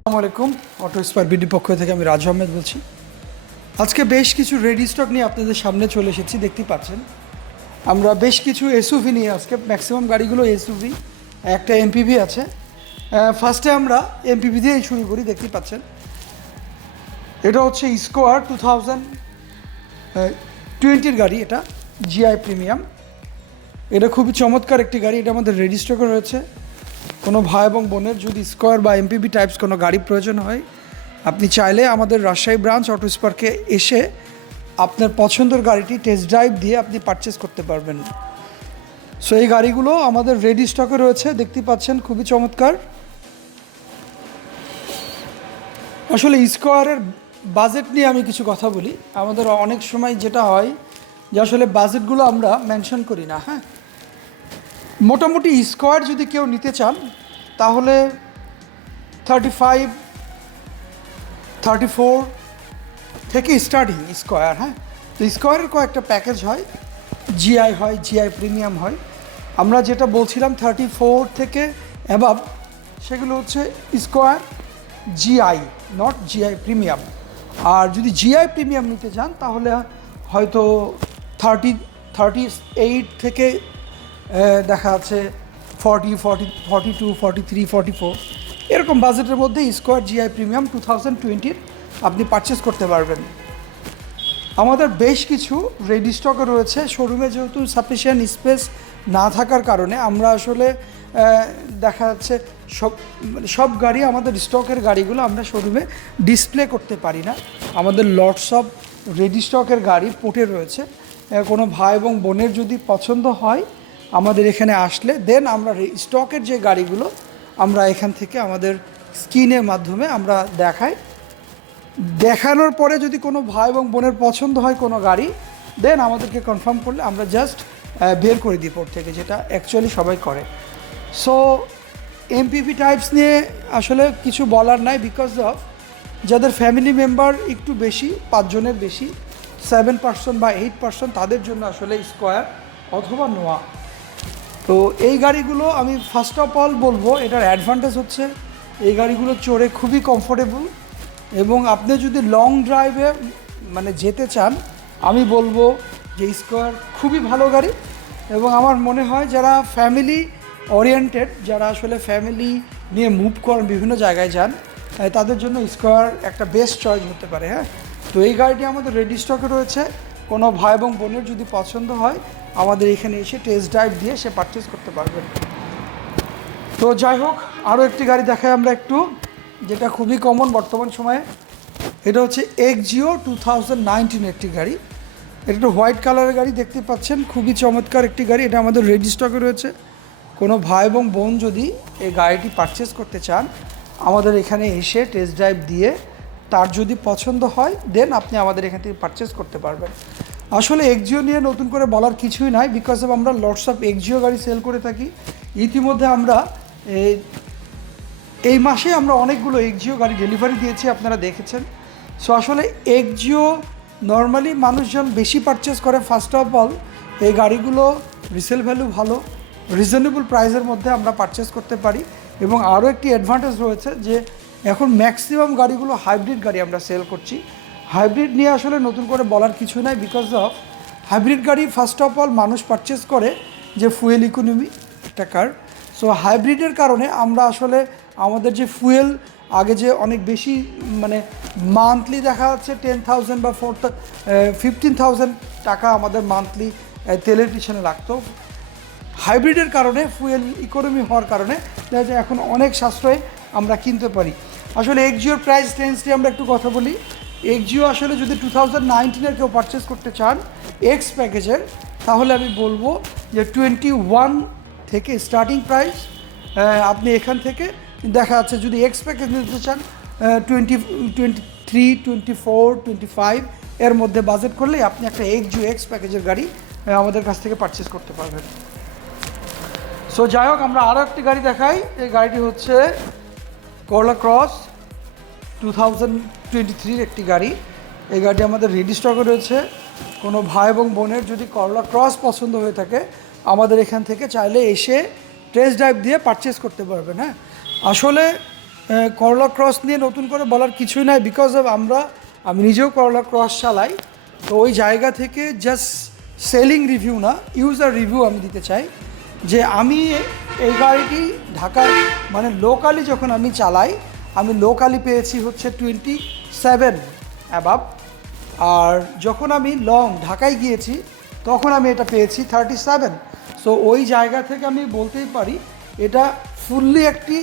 আসসালামু আলাইকুম। Auto spare BD পক্ষ থেকে আমি রাজু আহমেদ বলছি। আজকে বেশ কিছু রেডি স্টক নিয়ে আপনাদের সামনে চলে এসেছি দেখতে পাচ্ছেন। আমরা বেশ কিছু এসইউভি নিয়ে আজকে ম্যাক্সিমাম গাড়িগুলো এসইউভি একটা এমপিভি আছে। ফার্স্টে আমরা এমপিভি দিয়েই শুরু করি দেখতে পাচ্ছেন। এটা হচ্ছে স্কোয়ার টু থাউজেন্ড টোয়েন্টির গাড়ি এটা জিআই প্রিমিয়াম এটা খুবই চমৎকার একটি গাড়ি, এটা আমাদের রেজিস্টার করা রয়েছে। কোনো ভাই এবং বোনের যদি স্কোয়ার বা এমপিবি টাইপস কোনো গাড়ি প্রয়োজন হয়, আপনি চাইলে আমাদের রাজশাহী ব্রাঞ্চ অটো স্পার্কে এসে আপনার পছন্দের গাড়িটি টেস্ট ড্রাইভ দিয়ে আপনি পারচেস করতে পারবেন। সো এই গাড়িগুলো আমাদের রেডি স্টকে রয়েছে, দেখতে পাচ্ছেন, খুবই চমৎকার। আসলে স্কোয়ারের বাজেট নিয়ে আমি কিছু কথা বলি। আমাদের অনেক সময় যেটা হয় যে আসলে বাজেটগুলো আমরা মেনশন করি না হ্যাঁ? মোটামুটি স্কোয়ার যদি কেউ নিতে চান, তাহলে থার্টি ফাইভ থার্টি ফোর থেকে স্টার্টিং স্কোয়ার হ্যাঁ? তো স্কোয়ারের কয়েকটা প্যাকেজ হয় জিআই হয় জিআই প্রিমিয়াম হয়। আমরা যেটা বলছিলাম থার্টি ফোর থেকে অ্যাবাব সেগুলো হচ্ছে square GI not GI premium আর যদি জিআই প্রিমিয়াম নিতে চান, তাহলে হয়তো থার্টি থার্টি এইট থেকে দেখা যাচ্ছে forty forty forty two forty three forty four এরকম বাজেটের মধ্যে square GI premium two thousand টোয়েন্টির আপনি পারচেস করতে পারবেন। আমাদের বেশ কিছু রেডি স্টকে রয়েছে। শোরুমে যেহেতু সাফিসিয়েন্ট স্পেস না থাকার কারণে আমরা আসলে দেখা যাচ্ছে সব মানে সব গাড়ি, আমাদের স্টকের গাড়িগুলো আমরা শোরুমে ডিসপ্লে করতে পারি না। আমাদের লটস অফ রেডি স্টকের গাড়ি পোটে রয়েছে। কোনো ভাই এবং বোনের যদি পছন্দ হয় আমাদের এখানে আসলে দেন আমরা স্টকের যে গাড়িগুলো, আমরা এখান থেকে আমাদের স্ক্রিনের মাধ্যমে আমরা দেখাই। দেখানোর পরে যদি কোনো ভাই এবং বোনের পছন্দ হয় কোনো গাড়ি দেন আমাদেরকে কনফার্ম করলে আমরা জাস্ট বের করে দিই পোর্ট থেকে, যেটা অ্যাকচুয়ালি সবাই করে। সো এমপিপি টাইপস নিয়ে আসলে কিছু বলার নাই বিকজ অফ যাদের ফ্যামিলি মেম্বার একটু বেশি, পাঁচজনের বেশি সেভেন পার্সেন্ট বা এইট পার্সেন্ট তাদের জন্য আসলে স্কোয়ার অথবা নোয়া। তো এই গাড়িগুলো আমি ফার্স্ট অফ অল বলব, এটার অ্যাডভান্টেজ হচ্ছে এই গাড়িগুলো চড়ে খুবই কমফোর্টেবল এবং আপনি যদি লং ড্রাইভে মানে যেতে চান, আমি বলব যে স্কোয়ার খুবই ভালো গাড়ি এবং আমার মনে হয় যারা ফ্যামিলি ওরিয়েন্টেড যারা আসলে ফ্যামিলি নিয়ে মুভ করেন, বিভিন্ন জায়গায় যান তাদের জন্য স্কোয়ার একটা বেস্ট চয়েস হতে পারে হ্যাঁ? তো এই গাড়িটি আমাদের রেডি স্টকে রয়েছে। কোনো ভাই এবং বোনের যদি পছন্দ হয়, আমাদের এখানে এসে টেস্ট ড্রাইভ দিয়ে সে পারচেস করতে পারবেন তো যাই হোক আরও একটি গাড়ি দেখাই আমরা একটু, যেটা খুবই কমন বর্তমান সময়ে। এটা হচ্ছে এক্সজিও টু থাউজেন্ড নাইনটিন একটি গাড়ি। এটা একটু হোয়াইট কালারের গাড়ি দেখতে পাচ্ছেন, খুবই চমৎকার একটি গাড়ি। এটা আমাদের রেডি স্টকে রয়েছে। কোনো ভাই এবং বোন যদি এই গাড়িটি পারচেস করতে চান, আমাদের এখানে এসে টেস্ট ড্রাইভ দিয়ে তার যদি পছন্দ হয় দেন আপনি আমাদের এখান থেকে পারচেস করতে পারবেন। আসলে এক্সজিও নিয়ে নতুন করে বলার কিছুই নাই বিকজ অফ আমরা লটস অফ এক্সজিও গাড়ি সেল করে থাকি। ইতিমধ্যে আমরা, এই মাসে আমরা অনেকগুলো এক্সজিও গাড়ি ডেলিভারি দিয়েছি, আপনারা দেখেছেন। সো আসলে এক্সজিও নর্মালি মানুষজন বেশি পারচেস করে। ফার্স্ট অফ অল এই গাড়িগুলো রিসেল ভ্যালু ভালো রিজনেবল প্রাইসের মধ্যে আমরা পারচেস করতে পারি। এবং আরও একটি অ্যাডভান্টেজ রয়েছে যে এখন ম্যাক্সিমাম গাড়িগুলো হাইব্রিড গাড়ি আমরা সেল করছি। হাইব্রিড নিয়ে আসলে নতুন করে বলার কিছু নাই বিকজ অফ হাইব্রিড গাড়ি ফার্স্ট অফ অল মানুষ পারচেস করে যে ফুয়েল ইকোনমি একটা কার সো হাইব্রিডের কারণে আমরা আসলে আমাদের যে ফুয়েল আগে যে অনেক বেশি মানে মান্থলি দেখা যাচ্ছে টেন থাউজেন্ড বা ফোর ফিফটিন থাউজেন্ড টাকা আমাদের মান্থলি তেলের পিছনে লাগতো। হাইব্রিডের কারণে ফুয়েল ইকোনমি হওয়ার কারণে এখন অনেক সাশ্রয়ে আমরা কিনতে পারি। আসলে এক্সজিওর প্রাইস রেঞ্জটি আমরা একটু কথা বলি। এক্সজিও আসলে যদি টু থাউজেন্ড নাইনটিনের কেউ পারচেস করতে চান এক্স প্যাকেজের তাহলে আমি বলব যে টোয়েন্টি ওয়ান থেকে স্টার্টিং প্রাইস আপনি এখান থেকে দেখা যাচ্ছে যদি এক্স প্যাকেজ নিতে চান twenty twenty three twenty four twenty five এর মধ্যে বাজেট করলেই আপনি একটা এক্সজিও এক্স প্যাকেজের গাড়ি আমাদের কাছ থেকে পারচেস করতে পারবেন। সো যাই হোক, আমরা আরও একটি গাড়ি দেখাই। এই গাড়িটি হচ্ছে করলা ক্রস টু থাউজেন্ড টোয়েন্টি থ্রির একটি গাড়ি। এই গাড়িটি আমাদের রেডি স্টকে রয়েছে। কোনো ভাই এবং বোনের যদি করলা ক্রস পছন্দ হয়ে থাকে, আমাদের এখান থেকে চাইলে এসে টেস্ট ড্রাইভ দিয়ে পারচেস করতে পারবেন হ্যাঁ? আসলে করলা ক্রস নিয়ে নতুন করে বলার কিছুই নাই বিকজ অফ আমরা, আমি নিজেও করলা ক্রস চালাই। তো ওই জায়গা থেকে জাস্ট সেলিং রিভিউ না ইউজার রিভিউ আমি দিতে চাই। যে আমি এই গাড়িটি ঢাকার মানে লোকালি যখন আমি চালাই, আমি লোকালি পেয়েছি হচ্ছে টোয়েন্টি সেভেন অ্যাবাব আর যখন আমি লং ঢাকায় গিয়েছি, তখন আমি এটা পেয়েছি থার্টি সেভেন সো ওই জায়গা থেকে আমি বলতেই পারি, এটা ফুললি একটি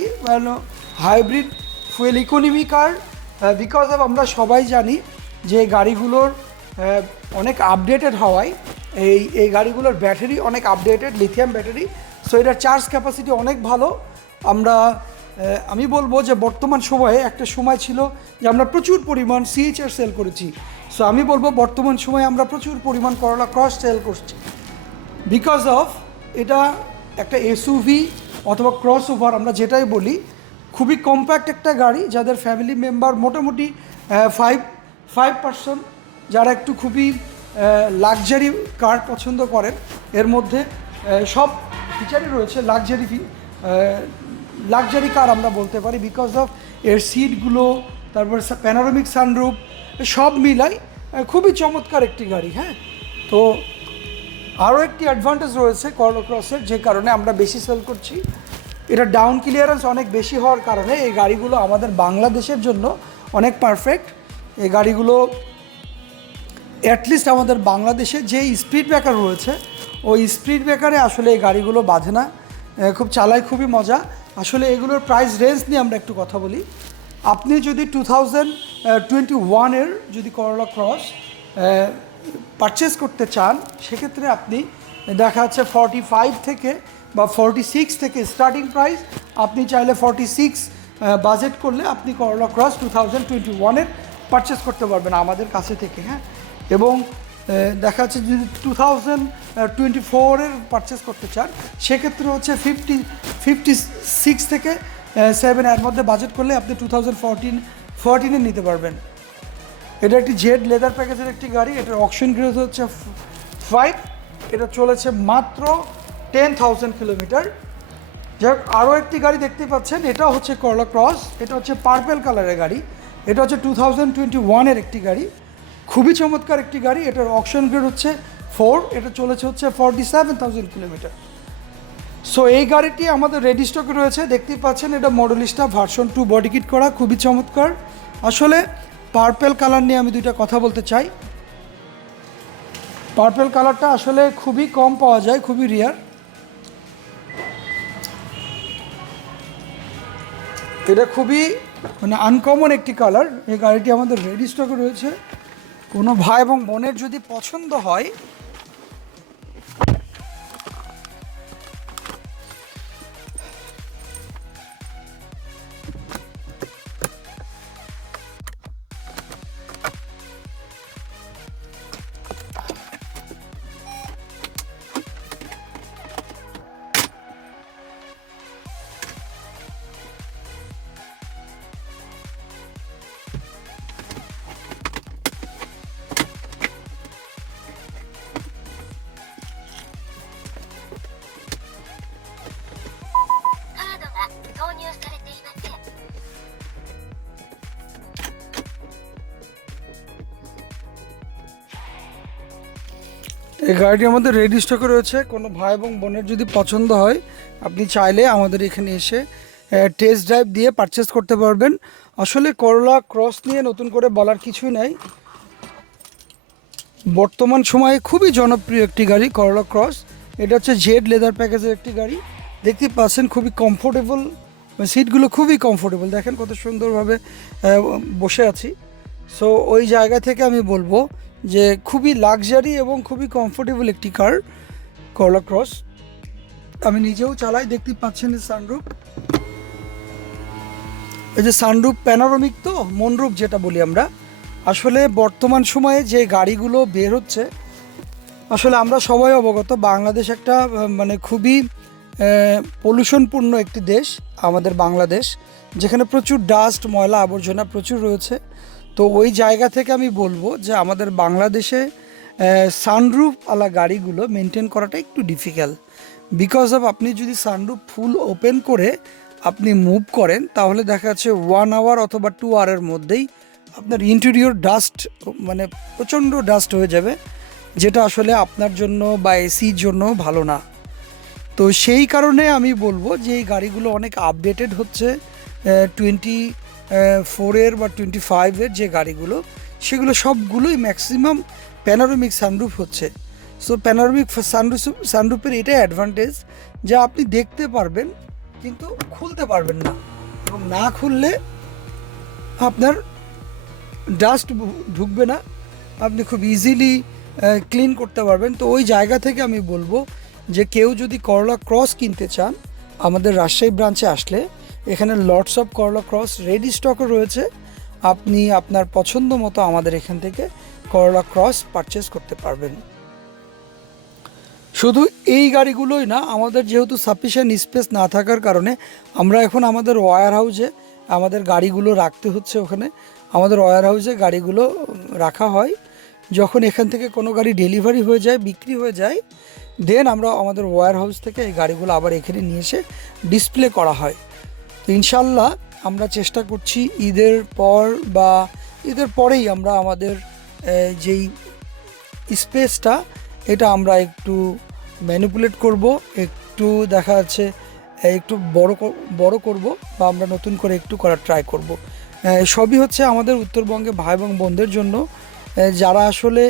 hybrid fuel economy car because of আমরা সবাই জানি যে গাড়িগুলোর অনেক আপডেটেড হওয়ায় এই এই গাড়িগুলোর ব্যাটারি অনেক আপডেটেড লিথিয়াম ব্যাটারি সো এটার চার্জ ক্যাপাসিটি অনেক ভালো। আমরা আমি বলব যে বর্তমান সময়ে একটা সময় ছিল যে আমরা প্রচুর পরিমাণ সিএইচআর সেল করেছি। সো আমি বলব বর্তমান সময়ে আমরা প্রচুর পরিমাণ করলা ক্রস সেল করছি। বিকজ অফ এটা একটা এসইউভি অথবা ক্রস ওভার আমরা যেটাই বলি, খুবই কম্প্যাক্ট একটা গাড়ি, যাদের ফ্যামিলি মেম্বার মোটামুটি ফাইভ ফাইভ পার্সন যারা একটু খুবই লাক্সারি কার পছন্দ করেন, এর মধ্যে সব ফিচারই রয়েছে লাক্সারি লাক্সারি কার আমরা বলতে পারি বিকজ অফ এর সিটগুলো তারপর প্যানারোমিক সানরুফ সব মিলাই খুবই চমৎকার একটি গাড়ি হ্যাঁ? তো আরও একটি অ্যাডভান্টেজ রয়েছে করল ক্রসের যে কারণে আমরা বেশি সেল করছি। এটা ডাউন ক্লিয়ারেন্স অনেক বেশি হওয়ার কারণে এই গাড়িগুলো আমাদের বাংলাদেশের জন্য অনেক পারফেক্ট এই গাড়িগুলো অ্যাটলিস্ট আমাদের বাংলাদেশে যে স্পিড ব্রেকার রয়েছে, ওই স্পিড ব্রেকারে আসলে এই গাড়িগুলো বাঁধে না। খুব চালায় খুবই মজা। আসলে এগুলোর প্রাইস রেঞ্জ নিয়ে আমরা একটু কথা বলি। আপনি যদি টু থাউজেন্ড টোয়েন্টি ওয়ানের যদি করলা ক্রস পারচেস করতে চান, সেক্ষেত্রে আপনি দেখা যাচ্ছে ফর্টি ফাইভ থেকে বা ফর্টি সিক্স থেকে স্টার্টিং প্রাইস আপনি চাইলে ফর্টি সিক্স বাজেট করলে আপনি Corolla Cross two thousand twenty ওয়ানের পারচেস করতে পারবেন আমাদের কাছে থেকে হ্যাঁ? এবং দেখা যাচ্ছে যদি টু থাউজেন্ড টোয়েন্টি ফোরের পারচেস করতে চান, সেক্ষেত্রে হচ্ছে ফিফটি ফিফটি সিক্স থেকে সেভেন এর মধ্যে বাজেট করলে আপনি টু থাউজেন্ড ফোরটিন ফোরটিনে নিতে পারবেন। এটা একটি জেড লেদার প্যাকেজের একটি গাড়ি, এটার অকশন গ্রেজ হচ্ছে ফাইভ এটা চলেছে মাত্র টেন থাউজেন্ড কিলোমিটার যাই হোক, আরও একটি গাড়ি দেখতে পাচ্ছেন, এটা হচ্ছে করলা ক্রস এটা হচ্ছে পার্পেল কালারের গাড়ি, এটা হচ্ছে টু থাউজেন্ড টোয়েন্টি ওয়ানের একটি গাড়ি। খুবই চমৎকার একটি গাড়ি। এটার অকশন গ্রেড হচ্ছে ফোর এটা চলেছে হচ্ছে forty seven thousand kilometre so এই গাড়িটি আমাদের রেডি স্টকে রয়েছে। দেখতেই পাচ্ছেন, এটা Modellista version two body kit করা, খুবই চমৎকার। আসলে পার্পেল কালার নিয়ে আমি দুইটা কথা বলতে চাই। পার্পেল কালারটা আসলে খুবই কম পাওয়া যায়, খুবই রিয়ার এটা খুবই মানে আনকমন একটি কালার এই গাড়িটি আমাদের রেডি স্টকে রয়েছে। কোনো ভাই এবং বোনের যদি পছন্দ হয় এই গাড়িটি আমাদের রেডি স্টকে রয়েছে। কোনো ভাই এবং বোনের যদি পছন্দ হয়, আপনি চাইলে আমাদের এখানে এসে টেস্ট ড্রাইভ দিয়ে পারচেস করতে পারবেন। আসলে করলা ক্রস নিয়ে নতুন করে বলার কিছুই নাই। বর্তমান সময়ে খুবই জনপ্রিয় একটি গাড়ি করলা ক্রস এটা হচ্ছে জেড লেদার প্যাকেজের একটি গাড়ি। দেখতে পাচ্ছেন, খুবই কমফোর্টেবল সিটগুলো খুবই কমফোর্টেবল দেখেন কত সুন্দরভাবে বসে আছি। সো ওই জায়গা থেকে আমি বলব যে খুবই লাক্সারি এবং খুবই কমফোর্টেবল একটি কার করলা ক্রস আমি নিজেও চালাই, দেখতে পাচ্ছেন সানরুপ এই যে সানরুপ প্যানারোমিক তো মনরূপ যেটা বলি আমরা। আসলে বর্তমান সময়ে যে গাড়িগুলো বের হচ্ছে, আসলে আমরা সবাই অবগত, বাংলাদেশ একটা মানে খুবই পলিউশনপূর্ণ একটি দেশ, আমাদের বাংলাদেশ। যেখানে প্রচুর ডাস্ট ময়লা আবর্জনা প্রচুর রয়েছে। তো ওই জায়গা থেকে আমি বলব যে আমাদের বাংলাদেশে সানরুফ আলা গাড়িগুলো মেনটেন করাটা একটু ডিফিকাল্ট বিকজ অফ আপনি যদি সানরুফ ফুল ওপেন করে আপনি মুভ করেন, তাহলে দেখা যাচ্ছে ওয়ান আওয়ার অথবা টু আওয়ারের মধ্যেই আপনার ইন্টেরিয়র ডাস্ট মানে প্রচণ্ড ডাস্ট হয়ে যাবে, যেটা আসলে আপনার জন্য বা এসির জন্য ভালো না। তো সেই কারণে আমি বলব যে এই গাড়িগুলো অনেক আপডেটেড হচ্ছে টোয়েন্টি ফোরের বা টোয়েন্টি ফাইভের যে গাড়িগুলো, সেগুলো সবগুলোই ম্যাক্সিমাম প্যানারোমিক সানরুফ হচ্ছে। সো প্যানারোমিক সানরুফ সানরুফের এটাই অ্যাডভান্টেজ যে আপনি দেখতে পারবেন কিন্তু খুলতে পারবেন না। এবং না খুললে আপনার ডাস্ট ঢুকবে না। আপনি খুব ইজিলি ক্লিন করতে পারবেন। তো ওই জায়গা থেকে আমি বলব যে কেউ যদি করলা ক্রস কিনতে চান, আমাদের রাজশাহী ব্রাঞ্চে আসলে এখানে lots of Corolla Cross ready স্টকও রয়েছে। আপনি আপনার পছন্দ মতো আমাদের এখান থেকে করলা ক্রস পারচেস করতে পারবেন। শুধু এই গাড়িগুলোই না, আমাদের যেহেতু সাফিসিয়েন্ট স্পেস না থাকার কারণে আমরা এখন আমাদের ওয়্যার হাউসে আমাদের গাড়িগুলো রাখতে হচ্ছে ওখানে। আমাদের ওয়্যার হাউসে গাড়িগুলো রাখা হয়। যখন এখান থেকে কোনো গাড়ি ডেলিভারি হয়ে যায়, বিক্রি হয়ে যায় দেন আমরা আমাদের ওয়্যার হাউস থেকে এই গাড়িগুলো আবার এখানে নিয়ে এসে ডিসপ্লে করা হয়। ইনশাল্লাহ আমরা চেষ্টা করছি ঈদের পর বা ঈদের পরেই আমরা আমাদের যেই স্পেসটা, এটা আমরা একটু ম্যানিপুলেট করব, একটু দেখা যাচ্ছে একটু বড় বড় করব বা আমরা নতুন করে একটু করার ট্রাই করব। সবই হচ্ছে আমাদের উত্তরবঙ্গে ভাই এবং বোনদের জন্য। যারা আসলে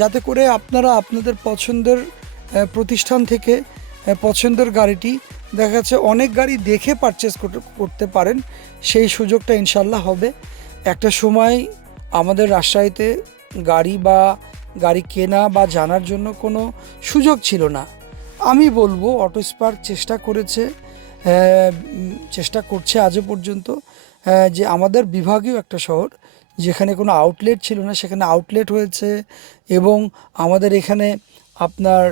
যাতে করে আপনারা আপনাদের পছন্দের প্রতিষ্ঠান থেকে পছন্দের গাড়িটি দেখা যাচ্ছে অনেক গাড়ি দেখে পারচেস করতে পারেন। সেই সুযোগটা ইনশাল্লাহ হবে। একটা সময় আমাদের রাজশাহীতে গাড়ি বা গাড়ি কেনা বা জানার জন্য কোনো সুযোগ ছিল না। আমি বলব, অটো স্পার্ক চেষ্টা করেছে চেষ্টা করছে আজও পর্যন্ত যে আমাদের বিভাগীয় একটা শহর, যেখানে কোনো আউটলেট ছিল না, সেখানে আউটলেট হয়েছে এবং আমাদের এখানে আপনার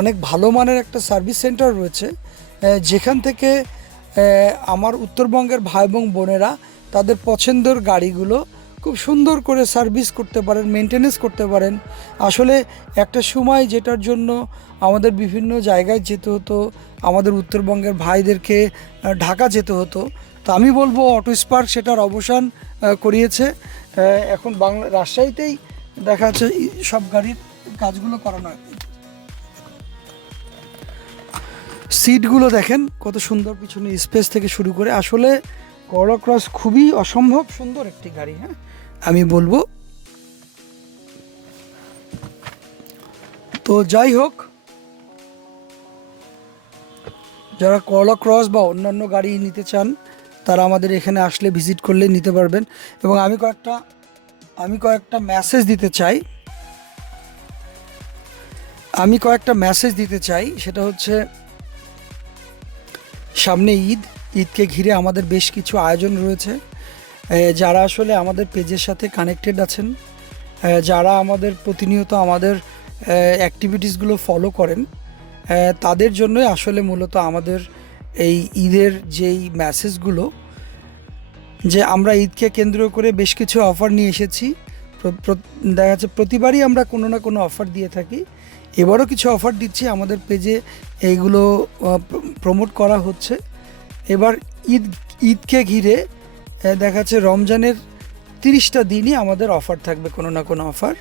অনেক ভালো মানের একটা সার্ভিস সেন্টার রয়েছে। যেখান থেকে আমার উত্তরবঙ্গের ভাই এবং বোনেরা তাদের পছন্দের গাড়িগুলো খুব সুন্দর করে সার্ভিস করতে পারেন মেনটেনেন্স করতে পারেন। আসলে একটা সময় যেটার জন্য আমাদের বিভিন্ন জায়গায় যেতে হতো, আমাদের উত্তরবঙ্গের ভাইদেরকে ঢাকা যেতে হতো। তো আমি বলব অটো স্পার্ক সেটার অবসান করিয়েছে। এখন বাংলা, রাজশাহীতেই দেখা যাচ্ছে সব গাড়ির কাজগুলো করানো হয়। সিটগুলো দেখেন, কত সুন্দর পিছনে স্পেস থেকে শুরু করে। আসলে করলা ক্রস খুবই অসম্ভব সুন্দর একটি গাড়ি হ্যাঁ? আমি বলব। তো যাই হোক, যারা করলা ক্রস বা অন্যান্য গাড়ি নিতে চান, তারা আমাদের এখানে আসলে ভিজিট করলে নিতে পারবেন। এবং আমি কয়েকটা আমি কয়েকটা মেসেজ দিতে চাই। আমি কয়েকটা মেসেজ দিতে চাই, সেটা হচ্ছে সামনে ঈদ, ঈদকে ঘিরে আমাদের বেশ কিছু আয়োজন রয়েছে। যারা আসলে আমাদের পেজের সাথে কানেক্টেড আছেন যারা আমাদের প্রতিনিয়ত আমাদের অ্যাক্টিভিটিসগুলো ফলো করেন তাদের জন্যই আসলে মূলত আমাদের এই ঈদের যেই মেসেজগুলো যে আমরা ঈদকে কেন্দ্র করে বেশ কিছু অফার নিয়ে এসেছি। দেখা যাচ্ছে প্রতিবারই আমরা কোনো না কোনো অফার দিয়ে থাকি। এবারও কিছু অফার দিচ্ছি। আমাদের পেজে এইগুলো প্রমোট করা হচ্ছে। এবার ঈদ ঈদকে ঘিরে আহ, দেখা যাচ্ছে রমজানের তিরিশটা দিনই আমাদের অফার থাকবে কোনো না কোনো অফার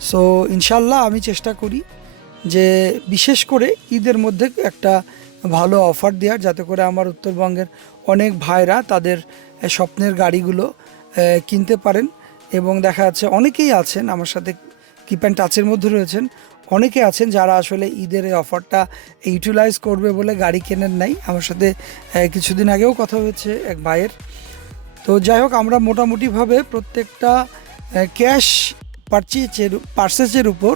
সো ইনশাল্লাহ আমি চেষ্টা করি যে বিশেষ করে ঈদের মধ্যে একটা ভালো অফার দেওয়ার যাতে করে আমার উত্তরবঙ্গের অনেক ভাইরা তাদের স্বপ্নের গাড়িগুলো কিনতে পারেন। এবং দেখা যাচ্ছে অনেকেই আছেন আমার সাথে কিপ অ্যান্ড টাচের মধ্যে রয়েছেন। অনেকে আছেন যারা আসলে ঈদের এই অফারটা ইউটিলাইজ করবে বলে গাড়ি কেনেন নাই। আমার সাথে কিছুদিন আগেও কথা হয়েছে এক ভাইয়ের। তো যাই হোক, আমরা মোটামুটিভাবে প্রত্যেকটা ক্যাশ পারচেজের পার্সেসের উপর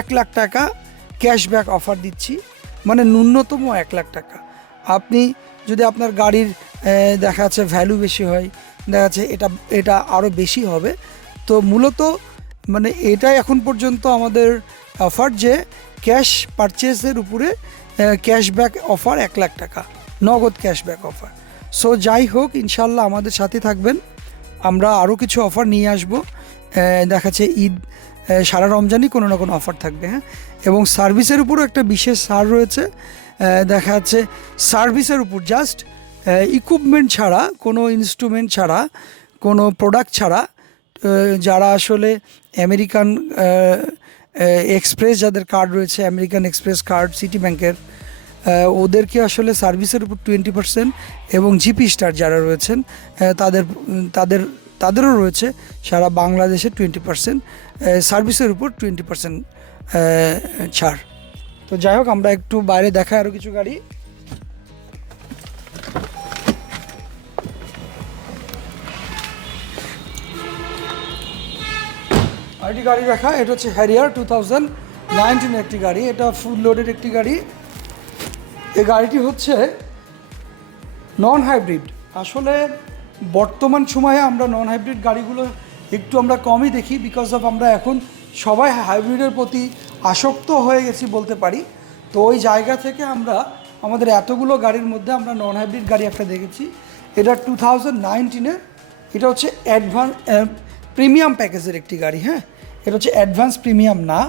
এক লাখ টাকা ক্যাশব্যাক অফার দিচ্ছি। মানে ন্যূনতম এক লাখ টাকা। আপনি যদি আপনার গাড়ির দেখা যাচ্ছে ভ্যালু বেশি হয়, দেখা যাচ্ছে এটা এটা আরও বেশি হবে। তো মূলত মানে এটা এখন পর্যন্ত আমাদের অফার যে ক্যাশ পারচেসের উপরে ক্যাশব্যাক অফার এক লাখ টাকা, নগদ ক্যাশব্যাক অফার সো যাই হোক ইনশাল্লাহ আমাদের সাথে থাকবেন। আমরা আরও কিছু অফার নিয়ে আসব। দেখাচ্ছে ঈদ সারা রমজানই কোনো না কোনো অফার থাকবে হ্যাঁ? এবং সার্ভিসের উপরও একটা বিশেষ ছাড় রয়েছে। দেখা যাচ্ছে সার্ভিসের উপর জাস্ট ইকুইপমেন্ট ছাড়া, কোনো ইনস্ট্রুমেন্ট ছাড়া, কোনো প্রোডাক্ট ছাড়া যারা আসলে আমেরিকান এক্সপ্রেস যাদের কার্ড রয়েছে আমেরিকান এক্সপ্রেস কার্ড সিটি ব্যাংকের ওদেরকে আসলে সার্ভিসের উপর টোয়েন্টি পার্সেন্ট এবং জিপি স্টার যারা রয়েছেন তাদের তাদের, তাদেরও রয়েছে সারা বাংলাদেশে টোয়েন্টি পার্সেন্ট সার্ভিসের উপর টোয়েন্টি পার্সেন্ট ছাড়। তো যাই হোক, আমরা একটু বাইরে দেখাই আরও কিছু গাড়ি। আরেকটি গাড়ি দেখা এটা হচ্ছে হ্যারিয়ার টু থাউজেন্ড নাইনটিন একটি গাড়ি, এটা ফুল লোডের একটি গাড়ি। এই গাড়িটি হচ্ছে নন হাইব্রিড আসলে বর্তমান সময়ে আমরা নন হাইব্রিড গাড়িগুলো একটু আমরা কমই দেখি বিকজ অফ আমরা এখন সবাই হাইব্রিডের প্রতি আসক্ত হয়ে গেছি বলতে পারি। তো ওই জায়গা থেকে আমরা আমাদের এতগুলো গাড়ির মধ্যে আমরা নন হাইব্রিড গাড়ি একটা দেখেছি। এটা টু থাউজেন্ড নাইনটিনের এটা হচ্ছে অ্যাডভান্স প্রিমিয়াম প্যাকেজের একটি গাড়ি হ্যাঁ? এটা হচ্ছে অ্যাডভান্স প্রিমিয়াম না,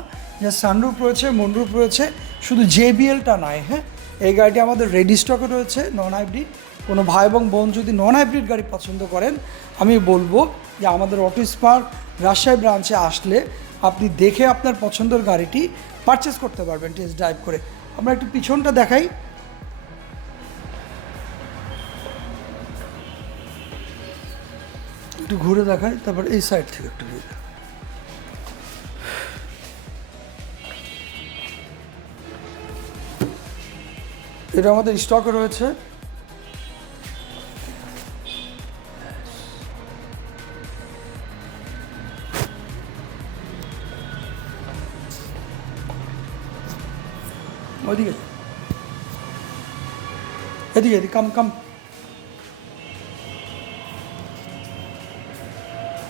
যে সানরুপ রয়েছে মনরুপ রয়েছে, শুধু জেবিএলটা নয় হ্যাঁ? এই গাড়িটি আমাদের রেডি স্টকে রয়েছে নন হাইব্রিড কোনো ভাই এবং বোন যদি নন হাইব্রিড গাড়ি পছন্দ করেন, আমি বলব যে আমাদের অটো স্পার্ক রাজশাহী ব্রাঞ্চে আসলে আপনি দেখে আপনার পছন্দের গাড়িটি পারচেস করতে পারবেন টেস্ট ড্রাইভ করে। আমরা একটু পিছনটা দেখাই। একটু ঘুরে দেখাই, তারপর এই সাইড থেকে একটু ঘুরে দেখাই। এটা আমাদের স্টকে রয়েছে। এদিকে এদিকে কাম কাম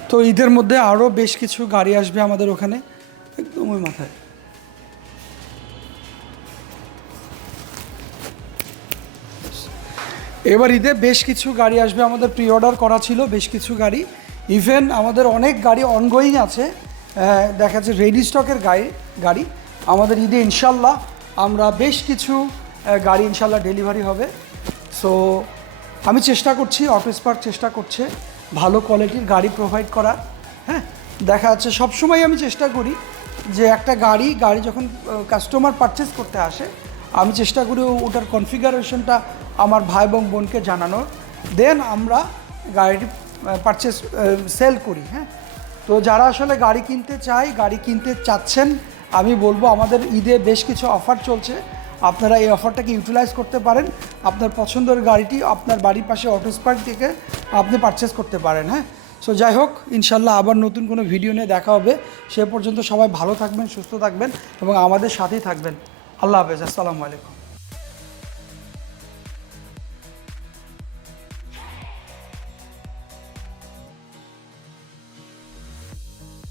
তো ঈদের মধ্যে আরও বেশ কিছু গাড়ি আসবে আমাদের ওখানে একদম ওই মাথায়। এবার ঈদে বেশ কিছু গাড়ি আসবে। আমাদের প্রি অর্ডার করা ছিল বেশ কিছু গাড়ি। ইভেন আমাদের অনেক গাড়ি অনগোয়িং আছে। দেখা যাচ্ছে রেডি স্টকের গাড়ি গাড়ি। আমাদের ঈদে ইনশাল্লাহ আমরা বেশ কিছু গাড়ি ইনশাল্লাহ ডেলিভারি হবে। সো আমি চেষ্টা করছি অফিস পার্ক চেষ্টা করছে ভালো কোয়ালিটির গাড়ি প্রোভাইড করার। হ্যাঁ দেখা যাচ্ছে সবসময় আমি চেষ্টা করি যে একটা গাড়ি গাড়ি যখন কাস্টমার পারচেস করতে আসে, আমি চেষ্টা করি ওটার কনফিগারেশনটা আমার ভাই এবং বোনকে জানানোর। দেন আমরা গাড়িটি পারচেস সেল করি হ্যাঁ? তো যারা আসলে গাড়ি কিনতে চায়, গাড়ি কিনতে চাচ্ছেন, আমি বলব আমাদের ঈদে বেশ কিছু অফার চলছে। আপনারা এই অফারটাকে ইউটিলাইজ করতে পারেন। আপনার পছন্দের গাড়িটি আপনার বাড়ির পাশে অটো স্পার্ক থেকে আপনি পারচেস করতে পারেন হ্যাঁ? সো যাই হোক, ইনশাল্লাহ আবার নতুন কোনো ভিডিও নিয়ে দেখা হবে। সে পর্যন্ত সবাই ভালো থাকবেন, সুস্থ থাকবেন এবং আমাদের সাথেই থাকবেন। আল্লাহ হাফেজ, আসসালামু আলাইকুম।